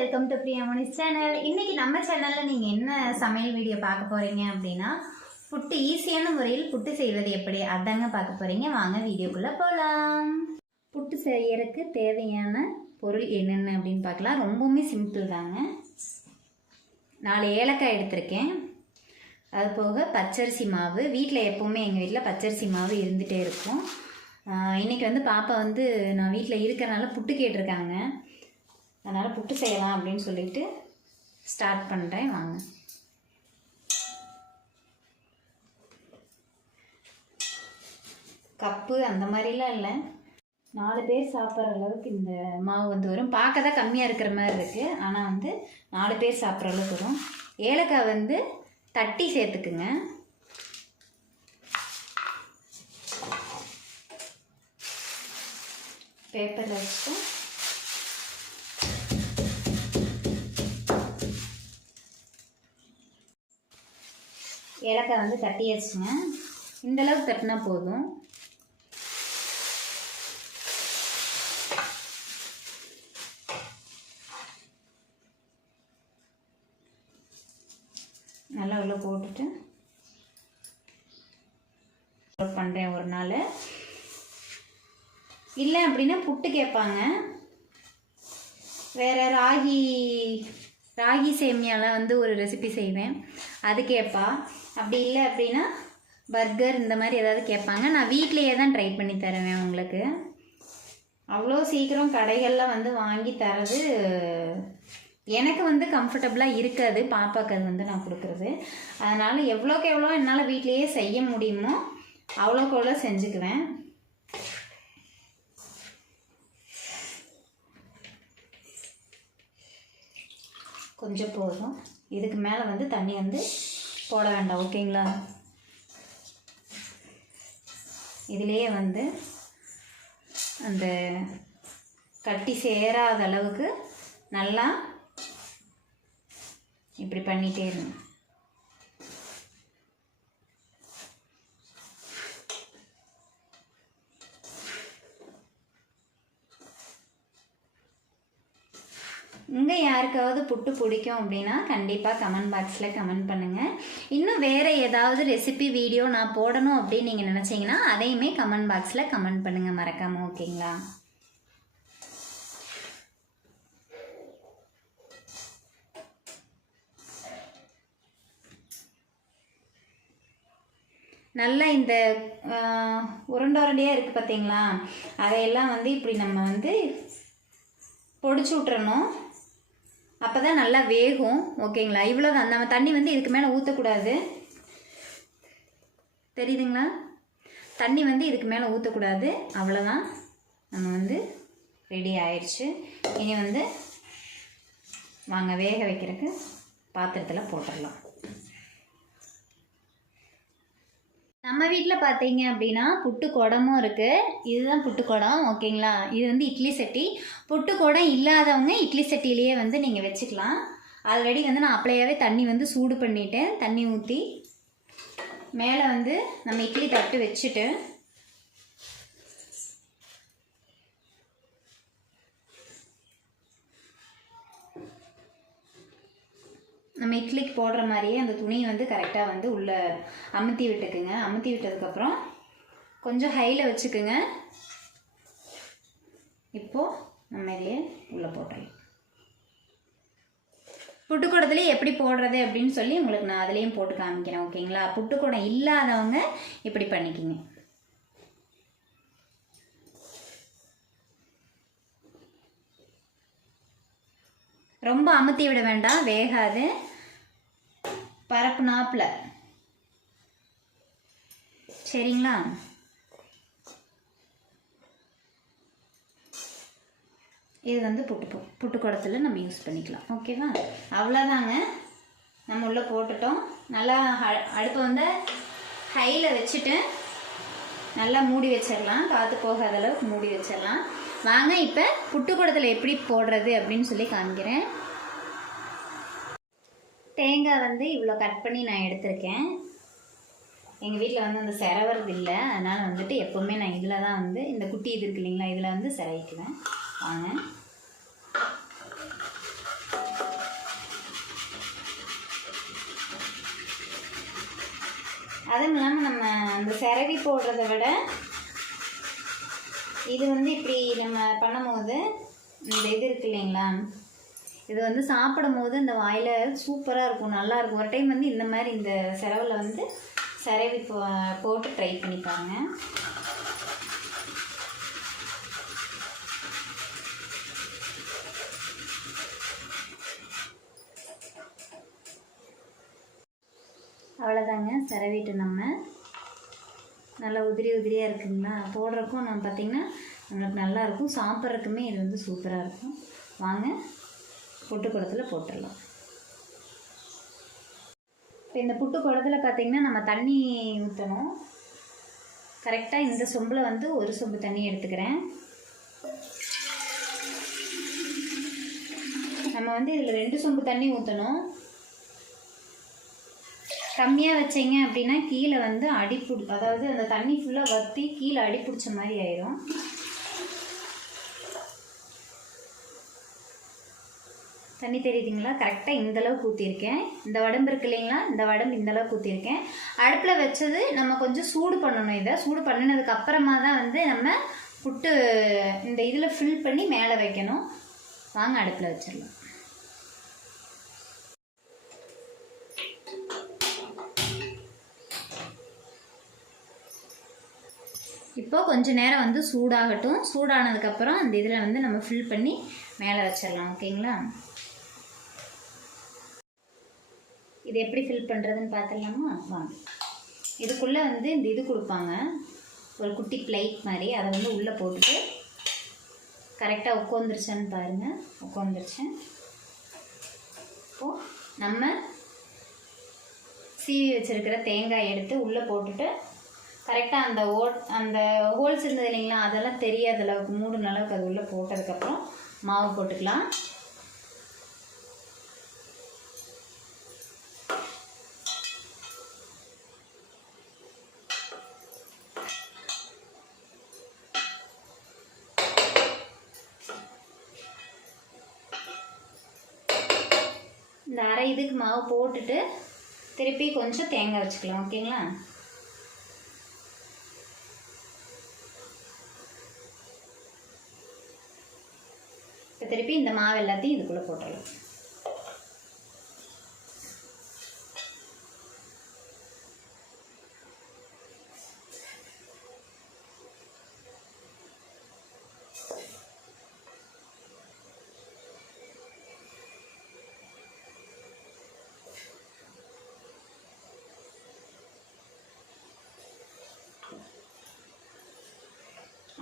Welcome to பிரியாமணிஸ் channel இன்னைக்கு நம்ம சேனலில் நீங்கள் என்ன சமையல் வீடியோ பார்க்க போகிறீங்க அப்படின்னா புட்டு ஈஸியான முறையில் புட்டு செய்வது எப்படி? அதாங்க பார்க்க போகிறீங்க வாங்க வீடியோக்குள்ளே போகலாம் புட்டு செய்யறதுக்கு தேவையான பொருள் என்னென்ன அப்படின்னு பார்க்கலாம். ரொம்பவுமே சிம்பிள் தாங்க. நாலு ஏலக்காய் எடுத்திருக்கேன். அது போக பச்சரிசி மாவு. வீட்டில் எப்போவுமே எங்கள் வீட்டில் பச்சரிசி மாவு இருந்துகிட்டே இருக்கும். இன்றைக்கி வந்து பாப்பா வந்து நான் வீட்டில் இருக்கிறனால புட்டு கேட்டிருக்காங்க. அதனால் புட்டு செய்யலாம் அப்படின்னு சொல்லிட்டு ஸ்டார்ட் பண்ணுறேன் வாங்க. கப்பு அந்த மாதிரிலாம் இல்லை. நாலு பேர் சாப்பிட்ற அளவுக்கு இந்த மாவு வந்து வரும். பார்க்க தான் கம்மியாக இருக்கிற மாதிரி இருக்குது ஆனால் வந்து நாலு பேர் சாப்பிட்ற அளவுக்கு வரும். ஏலக்காய் வந்து தட்டி சேர்த்துக்குங்க. பேப்பரில் வச்சுட்டு ஏலக்காய் வந்து தட்டியாச்சுங்க இந்த அளவுக்கு தட்டினா போதும். நல்லா உள்ள போட்டுட்டு பண்ணுறேன் ஒரு நாள். இல்லை அப்படின்னா புட்டு கேட்பாங்க. வேறு ராகி ராகி சேமியாலாம் வந்து ஒரு ரெசிபி செய்வேன். அது கேட்பா. அப்படி இல்லை அப்படின்னா பர்கர் இந்த மாதிரி ஏதாவது கேட்பாங்க. நான் வீட்லேயே தான் ட்ரை பண்ணி தருவேன் உங்களுக்கு. அவ்வளோ சீக்கிரம் கடைகளில் வந்து வாங்கி தரது எனக்கு வந்து கம்ஃபர்டபுளாக இருக்காது. பாப்பாக்கு அது வந்து நான் கொடுக்குறது. அதனால் எவ்வளோக்கு எவ்வளோ என்னால் வீட்லேயே செய்ய முடியுமோ அவ்வளோக்கு எவ்வளோ செஞ்சுக்குவேன். கொஞ்சம் போதும். இதுக்கு மேலே வந்து தண்ணி வந்து போட வேண்டாம் ஓகேங்களா இதுலேயே வந்து அந்த கட்டி சேராத அளவுக்கு நல்லா இப்படி பண்ணிகிட்டே இருங்க. யாருக்காவது புட்டு பிடிக்கும் அப்படின்னா கண்டிப்பாக கமெண்ட் பாக்ஸில் கமெண்ட் பண்ணுங்கள் இன்னும் வேறு ஏதாவது ரெசிபி வீடியோ நான் போடணும் அப்படின்னு நீங்கள் நினச்சிங்கன்னா அதையுமே கமெண்ட் பாக்ஸில் கமெண்ட் பண்ணுங்கள் மறக்காமல் ஓகேங்களா? நல்லா இந்த உருண்ட உருண்டை இருக்குது பார்த்தீங்களா அதையெல்லாம் வந்து இப்படி நம்ம வந்து பொடிச்சு விட்டுறணும். அப்போ தான் நல்லா வேகும் ஓகேங்களா? இவ்வளோ தான் நம்ம தண்ணி வந்து இதுக்கு மேலே ஊற்றக்கூடாது தெரியுதுங்களா? தண்ணி வந்து இதுக்கு மேலே ஊற்றக்கூடாது அவ்வளோதான் நம்ம வந்து ரெடி ஆயிடுச்சு. இனி வந்து வாங்க வேக வைக்கிறதுக்கு பாத்திரத்தில் போட்டுடலாம். நம்ம வீட்டில் பார்த்தீங்க அப்படின்னா புட்டு குடமும் இருக்குது இதுதான் புட்டு குடம் ஓகேங்களா? இது வந்து இட்லி சட்டி. புட்டு குடம் இல்லாதவங்க இட்லி சட்டியிலேயே வந்து நீங்கள் வச்சுக்கலாம். ஆல்ரெடி வந்து நான் அப்படியாவே தண்ணி வந்து சூடு பண்ணிட்டேன். தண்ணி ஊற்றி மேலே வந்து நம்ம இட்லி தட்டு வச்சுட்டு நம்ம இட்லிக்கு போடுற மாதிரியே அந்த துணியை வந்து கரெக்டாக வந்து உள்ளே அமுத்தி விட்டுக்குங்க. அமுத்தி விட்டதுக்கப்புறம் கொஞ்சம் ஹையில் வச்சுக்குங்க. இப்போது நம்ம இதையே உள்ளே போட்டுடலாம் புட்டுக்கூடத்துலேயே எப்படி போடுறது அப்படின்னு சொல்லி உங்களுக்கு நான் அதுலேயும் போட்டு காமிக்கிறேன் ஓகேங்களா? புட்டுக்கூடம் இல்லாதவங்க இப்படி பண்ணிக்கிங்க. ரொம்ப அமுத்தி விட வேண்டாம் வேகாது. பரப்பு நாப்பில் சரிங்களா? இது வந்து புட்டு புட்டு குடத்தில் நம்ம யூஸ் பண்ணிக்கலாம். ஓகேவா அவ்வளோதாங்க நம்ம உள்ளே போட்டுட்டோம். நல்லா அடுப்பு அடுப்பை வந்து ஹையில் வச்சுட்டு நல்லா மூடி வச்சிடலாம் காற்று போகாத அளவுக்கு மூடி வச்சிடலாம் வாங்க இப்போ புட்டு குடத்தில் எப்படி போடுறது அப்படின்னு சொல்லி காமிக்கிறேன். தேங்காய் வந்து இவ்வளோ கட் பண்ணி நான் எடுத்திருக்கேன். எங்கள் வீட்டில் வந்து அந்த செரவரது இல்லை. அதனால் வந்துட்டு எப்போவுமே நான் இதில் தான் வந்து இந்த குட்டி இது இருக்கு இல்லைங்களா இதில் வந்து செரவிக்குவேன் வாங்க. அதுவும் இல்லாமல் நம்ம அந்த செரவி போடுறத விட இது வந்து இப்படி நம்ம பண்ணும்போது இந்த இது இருக்கு இல்லைங்களா இது வந்து சாப்பிடும் போது இந்த வாயில் சூப்பராக இருக்கும் நல்லா இருக்கும். ஒரு டைம் வந்து இந்த மாதிரி இந்த செலவில் வந்து சிரவி போ போட்டு ட்ரை பண்ணிப்பாங்க அவ்வளோதாங்க செரவிட்டு நம்ம. நல்லா உதிரி உதிரியாக இருக்குங்களா? போடுறக்கும் நம்ம பார்த்திங்கன்னா நம்மளுக்கு நல்லாயிருக்கும் சாப்பிட்றதுக்குமே இது வந்து சூப்பராக இருக்கும். வாங்க புட்டு குடத்தில் போட்டுடலாம் இப்போ இந்த புட்டு குடத்தில் பார்த்திங்கன்னா நம்ம தண்ணி ஊற்றணும் கரெக்டாக இந்த சொம்பில் வந்து ஒரு சொம்பு தண்ணி எடுத்துக்கிறேன். நம்ம வந்து இதில் ரெண்டு சொம்பு தண்ணி ஊற்றணும் கம்மியாக வச்சீங்க அப்படின்னா கீழே வந்து அடிப்பு அதாவது அந்த தண்ணி ஃபுல்லாக வற்றி கீழே அடி பிடிச்ச மாதிரி ஆயிடும் தண்ணி தெரியுதுங்களா? கரெக்டாக இந்தளவுக்கு ஊற்றிருக்கேன் இந்த உடம்பு இருக்கு இல்லைங்களா? இந்த உடம்பு இந்தளவுக்கு ஊற்றிருக்கேன் அடுப்பில் வச்சது நம்ம கொஞ்சம் சூடு பண்ணணும் இதை. சூடு பண்ணினதுக்கு அப்புறமா தான் வந்து நம்ம புட்டு இந்த இதில் ஃபில் பண்ணி மேலே வைக்கணும். வாங்க அடுப்பில் வச்சிடலாம். இப்போ கொஞ்சம் நேரம் வந்து சூடாகட்டும். சூடானதுக்கப்புறம் அந்த இதில் வந்து நம்ம ஃபில் பண்ணி மேலே வச்சிடலாம். ஓகேங்களா? இது எப்படி ஃபில் பண்ணுறதுன்னு பார்த்துடலாமா? வாங்க. இதுக்குள்ளே வந்து இந்த இது கொடுப்பாங்க. ஒரு குட்டி பிளைட் மாதிரி. அதை வந்து உள்ளே போட்டுட்டு கரெக்டாக உட்காந்துருச்சான்னு பாருங்கள் உட்காந்துருச்சேன் இப்போது நம்ம சீவி வச்சுருக்கிற தேங்காய் எடுத்து உள்ளே போட்டுட்டு கரெக்டாக அந்த ஓ அந்த ஹோல்ஸ் இருந்தது இல்லைங்களா? அதெல்லாம் தெரியாத அளவுக்கு மூடின அளவுக்கு அது உள்ளே போட்டதுக்கப்புறம் மாவு போட்டுக்கலாம். இந்த அரை இதுக்கு மாவு போட்டுட்டு திருப்பி கொஞ்சம் தேங்காய் வச்சுக்கலாம் ஓகேங்களா? இப்போ திருப்பி இந்த மாவு எல்லாத்தையும் இதுக்குள்ளே போட்டுடலாம்.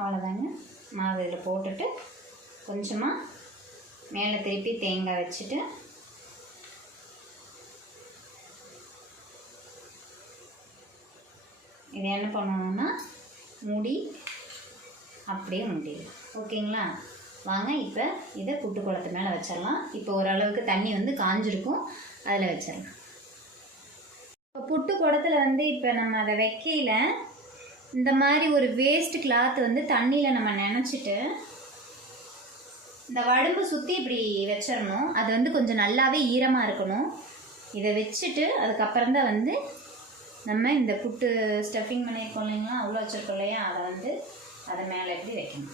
அவ்வளோதாங்க. மாவு இதில் போட்டுட்டு கொஞ்சமாக மேலே திருப்பி தேங்காய் வச்சுட்டு இது என்ன பண்ணணும்னா மூடி அப்படியே முடியும் ஓகேங்களா? வாங்க இப்போ இதை புட்டு குளத்து மேலே வச்சிடலாம். இப்போ ஓரளவுக்கு தண்ணி வந்து காஞ்சிருக்கும். அதில் வச்சிடலாம். இப்போ புட்டு குடத்துல வந்து இப்போ நம்ம அதை வைக்கையில் இந்த மாதிரி ஒரு வேஸ்ட் கிளாத் வந்து தண்ணியில் நம்ம நினச்சிட்டு இந்த வடம்பு சுற்றி இப்படி வச்சிடணும். அது வந்து கொஞ்சம் நல்லாவே ஈரமாக இருக்கணும். இதை வச்சுட்டு அதுக்கப்புறம் தான் வந்து நம்ம இந்த புட்டு ஸ்டஃபிங் பண்ணியிருக்கோம் இல்லைங்களா? அவ்வளோ வச்சுருக்கோம் இல்லையா? அதை வந்து அதை மேலே எப்படி வைக்கணும்.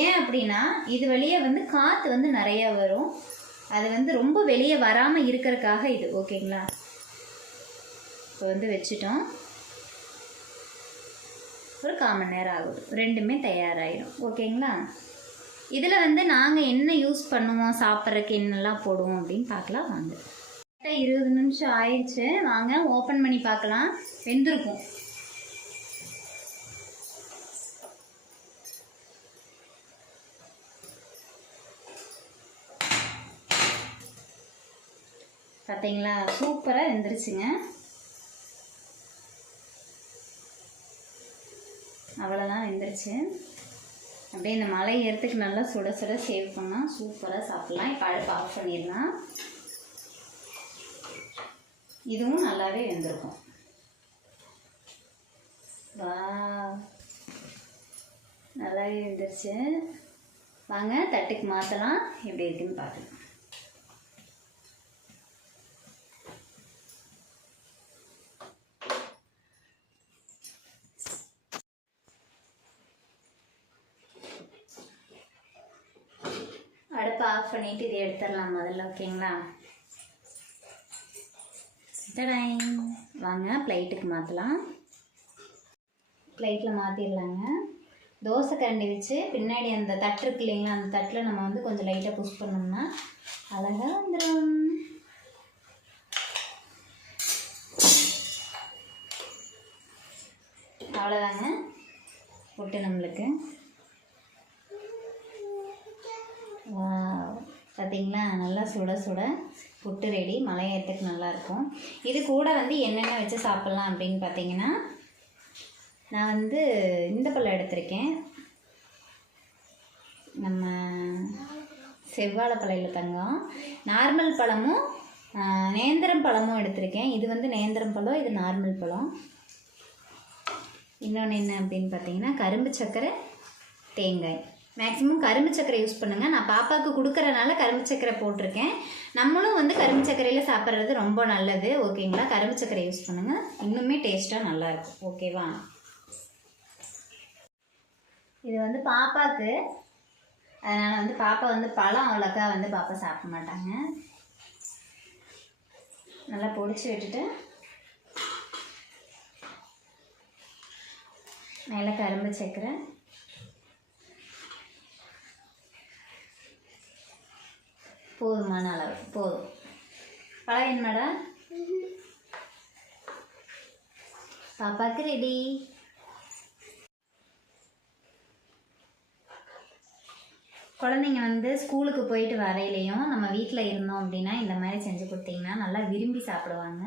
ஏன் அப்படின்னா இது வழியே வந்து காற்று வந்து நிறைய வரும். அது வந்து ரொம்ப வெளியே வராமல் இருக்கிறதுக்காக இது ஓகேங்களா? இப்போ வந்து வச்சுட்டோம். ஒரு கால் மணி நேரம் ஆகுது. ரெண்டுமே தயாராகிடும் ஓகேங்களா? இதில் வந்து நாங்கள் என்ன யூஸ் பண்ணுவோம்? சாப்பிட்றதுக்கு என்னெல்லாம் போடுவோம் அப்படின்னு பார்க்கலாம். வாங்க. கரெக்டாக இருபது நிமிஷம் ஆயிடுச்சு. வாங்க ஓப்பன் பண்ணி பார்க்கலாம். வெந்திருக்கும். பார்த்தீங்களா சூப்பராக வெந்துருச்சுங்க. அவ்வளோதான் வெந்துருச்சு அப்படியே இந்த மலை ஏறத்துக்கு நல்லா சுட சுட சேவ் பண்ணால் சூப்பராக சாப்பிட்லாம். இப்போ அடுப்பு ஆஃப் பண்ணிடலாம். இதுவும் நல்லாவே வெந்திருக்கும். வா நல்லாவே வெந்துருச்சு. வாங்க தட்டுக்கு மாற்றலாம் எப்படி இருக்குன்னு பார்க்கலாம். ஆஃப் பண்ணிவிட்டு இதை எடுத்துடலாம் முதல்ல ஓகேங்களா? டடாய். வாங்க பிளேட்டுக்கு மாற்றலாம் பிளேட்டில் மாற்றிடலாங்க தோசை கரண்டி வச்சு பின்னாடி அந்த தட்டு இருக்கு இல்லைங்களா அந்த தட்டில் நம்ம வந்து கொஞ்சம் லைட்டாக புஷ் பண்ணோம்னா அழகாக வந்துடும் அவ்வளோதாங்க ஒட்டு நம்மளுக்கு. வா. பார்த்தீங்களா நல்லா சுட சுட புட்டு ரெடி மலையேறத்துக்கு நல்லாயிருக்கும் இது கூட வந்து என்னென்ன வச்சு சாப்பிட்லாம் அப்படின்னு பார்த்தீங்கன்னா நான் வந்து இந்த பழம் எடுத்திருக்கேன். நம்ம செவ்வாழை பழையில் தங்கம். நார்மல் பழமும் நேந்திரம் பழமும் எடுத்திருக்கேன். இது வந்து நேந்திரம் பழம் இது நார்மல் பழம். இன்னொன்று என்ன அப்படின்னு பார்த்தீங்கன்னா கரும்பு சர்க்கரை தேங்காய். மேக்ஸிமம் கரும்பு சர்க்கரை யூஸ் பண்ணுங்கள் நான் பாப்பாவுக்கு கொடுக்கறனால கரும்பு சர்க்கரை போட்டிருக்கேன். நம்மளும் வந்து கரும்பு சர்க்கரையில் சாப்பிட்றது ரொம்ப நல்லது. ஓகேங்களா கரும்பு சர்க்கரை யூஸ் பண்ணுங்கள் இன்னுமே டேஸ்ட்டாக நல்லாயிருக்கும் ஓகேவா இது வந்து பாப்பாவுக்கு அதனால் வந்து பாப்பா வந்து பழம் அவ்வளோக்கா வந்து பாப்பா சாப்பிட மாட்டாங்க. நல்லா பொடிச்சு விட்டுட்டு மேலே கரும்பு சேர்க்குறேன் போதுமான அளவு. போதும். பழகன் மேடம் பாப்பாக்கு ரெடி குழந்தைங்க வந்து ஸ்கூலுக்கு போயிட்டு வரையிலையும் நம்ம வீட்டில் இருந்தோம் அப்படின்னா இந்த மாதிரி செஞ்சு கொடுத்தீங்கன்னா நல்லா விரும்பி சாப்பிடுவாங்க.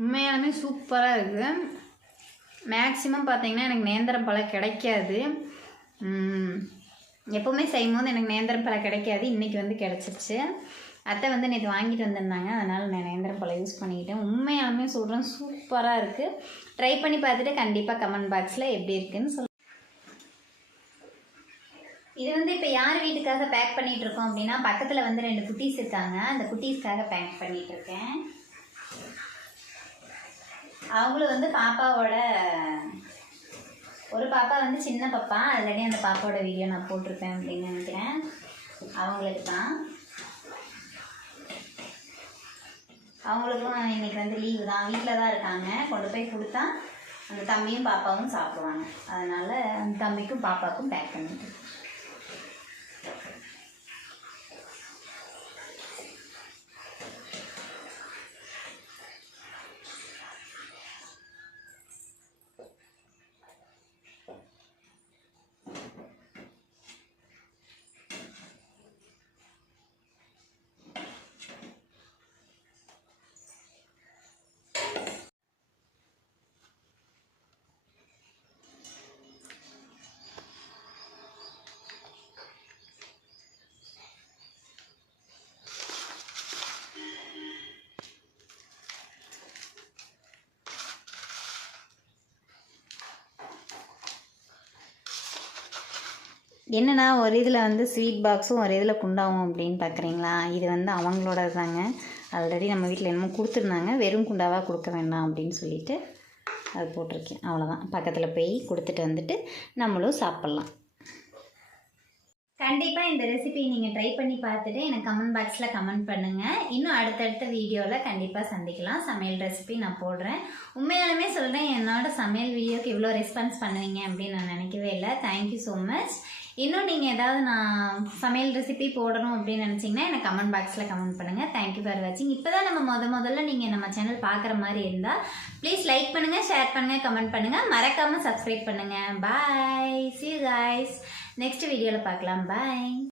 உண்மையாலுமே சூப்பராக இருக்குது மேக்ஸிமம் பார்த்தீங்கன்னா எனக்கு நேந்திரம் பழம் கிடைக்காது. எப்போவுமே செய்யும் போது எனக்கு நேந்திரம் பழம் கிடைக்காது. இன்றைக்கி வந்து கிடச்சிருச்சு. அத்தை வந்து நேற்று வாங்கிட்டு வந்திருந்தாங்க. அதனால் நான் நேந்திரம் பழம் யூஸ் பண்ணிக்கிட்டேன். உண்மையாலுமே சொல்கிறேன் சூப்பராக இருக்குது ட்ரை பண்ணி பார்த்துட்டு கண்டிப்பாக கமெண்ட் பாக்ஸில் எப்படி இருக்குன்னு சொல் இது வந்து இப்போ யார் வீட்டுக்காக பேக் பண்ணிகிட்ருக்கோம் இருக்கோம் அப்படின்னா பக்கத்தில் வந்து ரெண்டு குட்டீஸ் இருக்காங்க. அந்த குட்டீஸ்க்காக பேக் பண்ணிகிட்ருக்கேன் இருக்கேன். அவங்களும் வந்து பாப்பாவோட ஒரு பாப்பா வந்து சின்ன பாப்பா ஆல்ரெடி அந்த பாப்பாவோட வீடியோ நான் போட்டிருப்பேன் அப்படின்னு நினைக்கிறேன். அவங்களுக்கு தான். அவங்களுக்கும் இன்னைக்கு வந்து லீவு தான். வீட்டில் தான் இருக்காங்க. கொண்டு போய் கொடுத்தா அந்த தம்பியும் பாப்பாவும் சாப்பிடுவாங்க. அதனால் அந்த தம்பிக்கும் பாப்பாவுக்கும் பேக் பண்ணிட்டு என்னென்னா ஒரு இதில் வந்து ஸ்வீட் பாக்ஸும் ஒரு இதில் குண்டாவும் அப்படின்னு பார்க்குறீங்களா இது வந்து அவங்களோட தாங்க ஆல்ரெடி நம்ம வீட்டில் என்னமோ கொடுத்துருந்தாங்க. வெறும் குண்டாவாக கொடுக்க வேண்டாம் அப்படின்னு சொல்லிட்டு அது போட்டிருக்கேன். அவ்வளோதான் பக்கத்தில் போய் கொடுத்துட்டு வந்துட்டு நம்மளும் சாப்பிட்லாம். கண்டிப்பாக இந்த ரெசிபி நீங்கள் ட்ரை பண்ணி பார்த்துட்டு எனக்கு கமெண்ட் பாக்ஸில் கமெண்ட் பண்ணுங்கள் இன்னும் அடுத்தடுத்த வீடியோவில் கண்டிப்பாக சந்திக்கலாம். சமையல் ரெசிபி நான் போடுறேன். உண்மையாலுமே சொல்கிறேன் என்னோட சமையல் வீடியோக்கு இவ்வளோ ரெஸ்பான்ஸ் பண்ணுவீங்க அப்படின்னு நான் நினைக்கவே இல்லை. தேங்க்யூ ஸோ மச் இன்னும் நீங்கள் ஏதாவது நான் சமையல் ரெசிபி போடணும் அப்படின்னு நினச்சிங்கன்னா எனக்கு கமெண்ட் பாக்ஸில் கமெண்ட் பண்ணுங்கள் தேங்க்யூ ஃபார் வாட்சிங் இப்போ தான் நம்ம முத முதல்ல நீங்கள் நம்ம சேனல் பார்க்குற மாதிரி இருந்தால் ப்ளீஸ் லைக் பண்ணுங்கள் ஷேர் பண்ணுங்கள் கமெண்ட் பண்ணுங்கள் மறக்காமல் சப்ஸ்கிரைப் பண்ணுங்கள் bye see you guys. Next வீடியோவில் பார்க்கலாம். பாய்